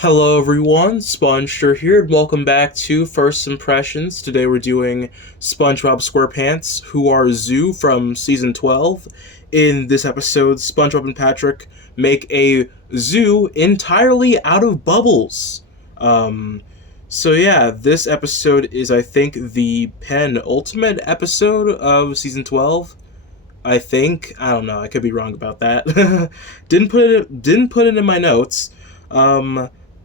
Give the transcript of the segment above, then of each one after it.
Hello everyone, spongestur here, and welcome back to First Impressions. Today we're doing SpongeBob SquarePants, who are Zoo from Season 12. In this episode, SpongeBob and Patrick make a zoo entirely out of bubbles. So yeah, this episode is, I think, the penultimate episode of Season 12. I think. I don't know, I could be wrong about that. Didn't put it in my notes.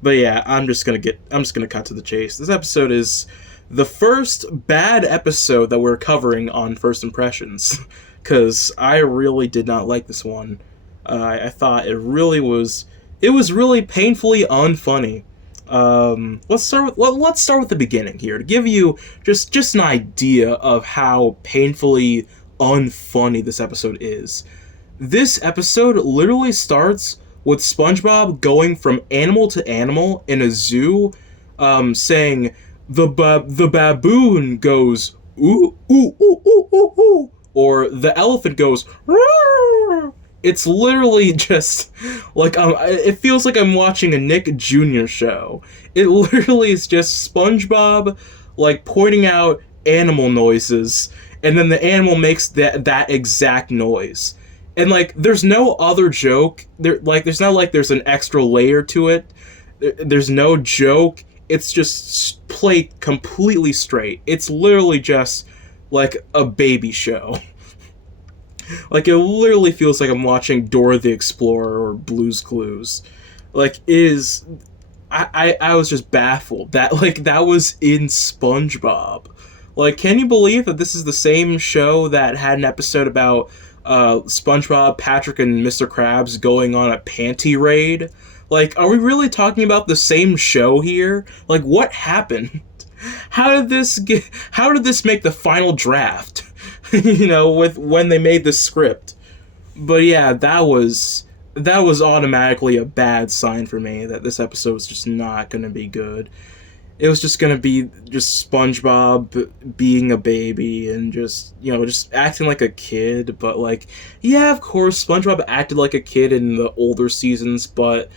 But yeah, I'm just gonna cut to the chase. This episode is the first bad episode that we're covering on First Impressions, because I really did not like this one. I thought it was really painfully unfunny. Let's start with the beginning here to give you just an idea of how painfully unfunny this episode is. This episode literally starts with SpongeBob going from animal to animal in a zoo, saying the baboon goes ooh ooh ooh ooh ooh ooh, or the elephant goes roar. It's literally just like it feels like I'm watching a Nick Jr. show. It literally is just SpongeBob like pointing out animal noises, and then the animal makes that exact noise. And like there's no other joke there's not like there's an extra layer to it. There's no joke. It's just played completely straight. It's literally just like a baby show. Like it literally feels like I'm watching Dora the Explorer or Blue's Clues. Like is I was just baffled that like that was in SpongeBob. Like, can you believe that this is the same show that had an episode about SpongeBob, Patrick, and Mr. Krabs going on a panty raid? Like, are we really talking about the same show here? Like, what happened? How did this make the final draft? With when they made the script. But yeah, that was automatically a bad sign for me that this episode was just not going to be good. It was just gonna be just SpongeBob being a baby and just acting like a kid. But like, yeah, of course, SpongeBob acted like a kid in the older seasons, but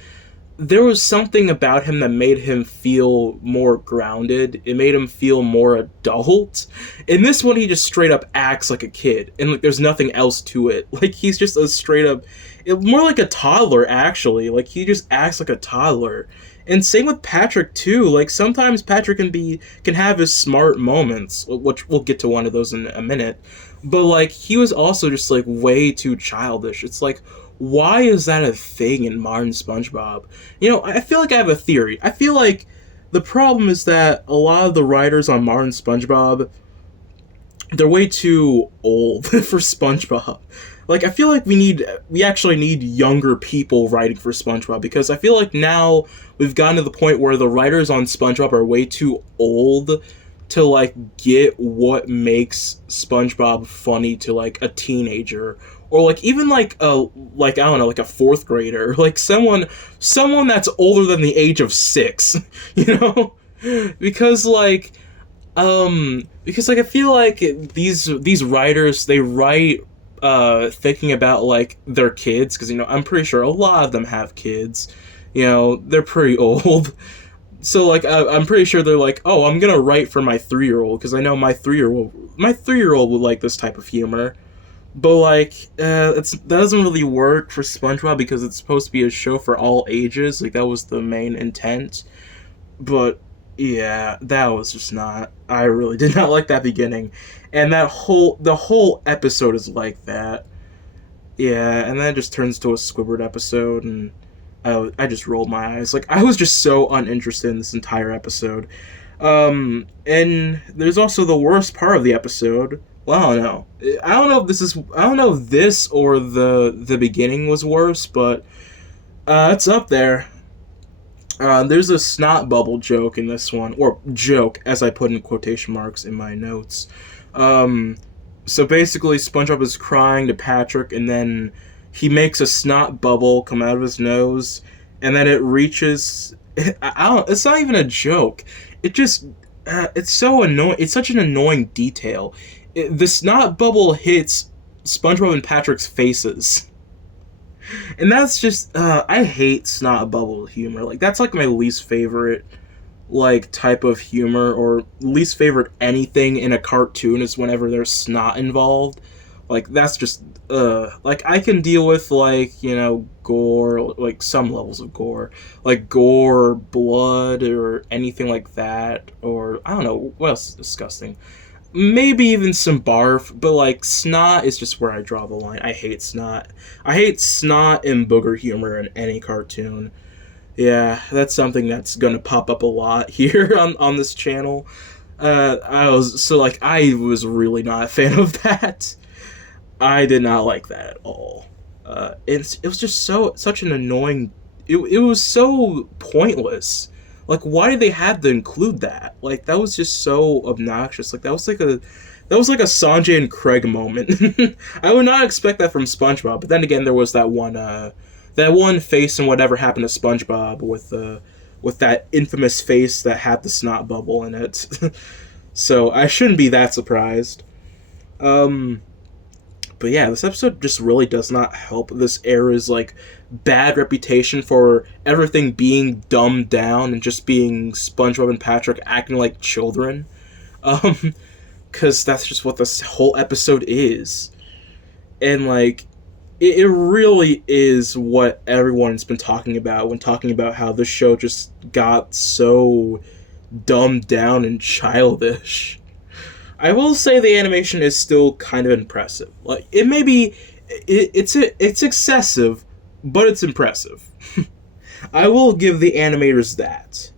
there was something about him that made him feel more grounded. It made him feel more adult. In this one, he just straight up acts like a kid, and like there's nothing else to it. Like he's just a straight up, more like a toddler actually. Like he just acts like a toddler. And same with Patrick too. Like sometimes Patrick can have his smart moments, which we'll get to one of those in a minute. But like he was also just like way too childish. It's like, why is that a thing in modern SpongeBob? I feel like I have a theory. I feel like the problem is that a lot of the writers on modern SpongeBob, they're way too old for SpongeBob. Like, I feel like we actually need younger people writing for SpongeBob, because I feel like now we've gotten to the point where the writers on SpongeBob are way too old to, like, get what makes SpongeBob funny to, like, a teenager. Or, like, even, like, I don't know, like a fourth grader. Like, someone that's older than the age of 6, Because, I feel like these writers, they write thinking about like their kids, because I'm pretty sure a lot of them have kids. They're pretty old. So like I'm pretty sure they're like, oh, I'm gonna write for my 3-year-old because I know my 3-year-old would like this type of humor. But like that doesn't really work for SpongeBob because it's supposed to be a show for all ages. Like that was the main intent. But yeah, that was just not. I really did not like that beginning, and the whole episode is like that. Yeah, and then it just turns to a Squidward episode, and I just rolled my eyes. Like I was just so uninterested in this entire episode. And there's also the worst part of the episode. Well, I don't know. I don't know if this or the beginning was worse, but it's up there. There's a snot bubble joke in this one, or joke, as I put in quotation marks in my notes. So basically, SpongeBob is crying to Patrick, and then he makes a snot bubble come out of his nose, and then it reaches. It's not even a joke. It just. It's so annoying. It's such an annoying detail. The snot bubble hits SpongeBob and Patrick's faces. And that's just I hate snot bubble humor. Like that's like my least favorite like type of humor, or least favorite anything in a cartoon is whenever there's snot involved. Like that's just like I can deal with like, you know, gore, like some levels of gore. Like gore or blood or anything like that, or I don't know, what else is disgusting. Maybe even some barf, but like snot is just where I draw the line. I hate snot. I hate snot and booger humor in any cartoon. Yeah, that's something that's gonna pop up a lot here on this channel. I was really not a fan of that. I did not like that at all. It was just such an annoying. It was so pointless. Like, why did they have to include that? Like, that was just so obnoxious. Like, that was like a Sanjay and Craig moment. I would not expect that from SpongeBob. But then again, there was that one face in Whatever Happened to SpongeBob with that infamous face that had the snot bubble in it. So I shouldn't be that surprised. But yeah, this episode just really does not help this era's like bad reputation for everything being dumbed down and just being SpongeBob and Patrick acting like children. Because that's just what this whole episode is. And like, it really is what everyone's been talking about when talking about how the show just got so dumbed down and childish. I will say the animation is still kind of impressive. Like it may be, it's excessive, but it's impressive. I will give the animators that.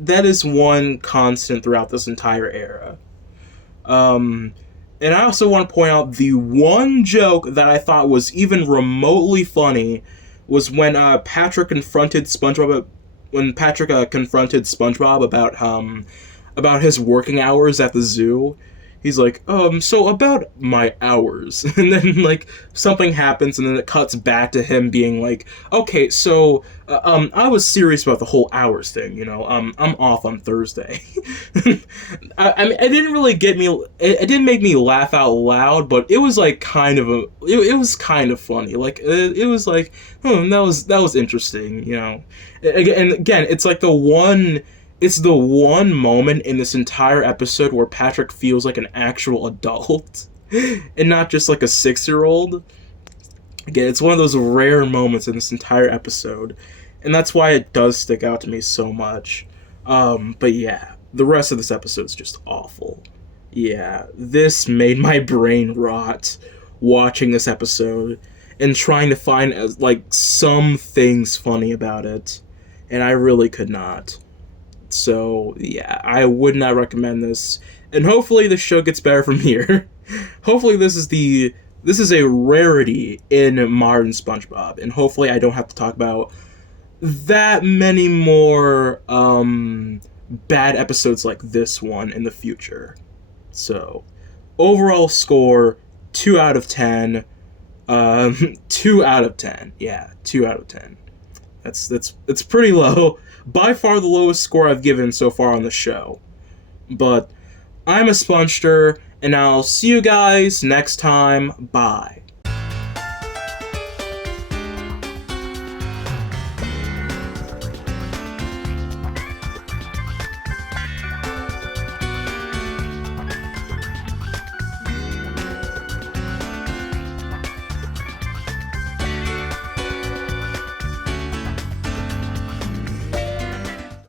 That is one constant throughout this entire era. And I also want to point out the one joke that I thought was even remotely funny was when Patrick confronted SpongeBob. When Patrick confronted SpongeBob about his working hours at the zoo. He's like, so about my hours. And then, like, something happens, and then it cuts back to him being like, okay, so, I was serious about the whole hours thing, you know, I'm off on Thursday. I mean, it didn't really it didn't make me laugh out loud, but it was, like, it was kind of funny. Like, it was like, that was interesting, you know. And again, it's like it's the one moment in this entire episode where Patrick feels like an actual adult and not just like a 6-year-old. Again, it's one of those rare moments in this entire episode, and that's why it does stick out to me so much. But yeah, the rest of this episode is just awful. Yeah, this made my brain rot watching this episode and trying to find like some things funny about it, and I really could not. So, yeah, I would not recommend this. And hopefully the show gets better from here. Hopefully this is a rarity in modern SpongeBob. And hopefully I don't have to talk about that many more bad episodes like this one in the future. So, overall score, 2 out of 10. 2 out of 10. Yeah, 2 out of 10. It's pretty low. By far the lowest score I've given so far on the show. But I'm a spongestur, and I'll see you guys next time. Bye.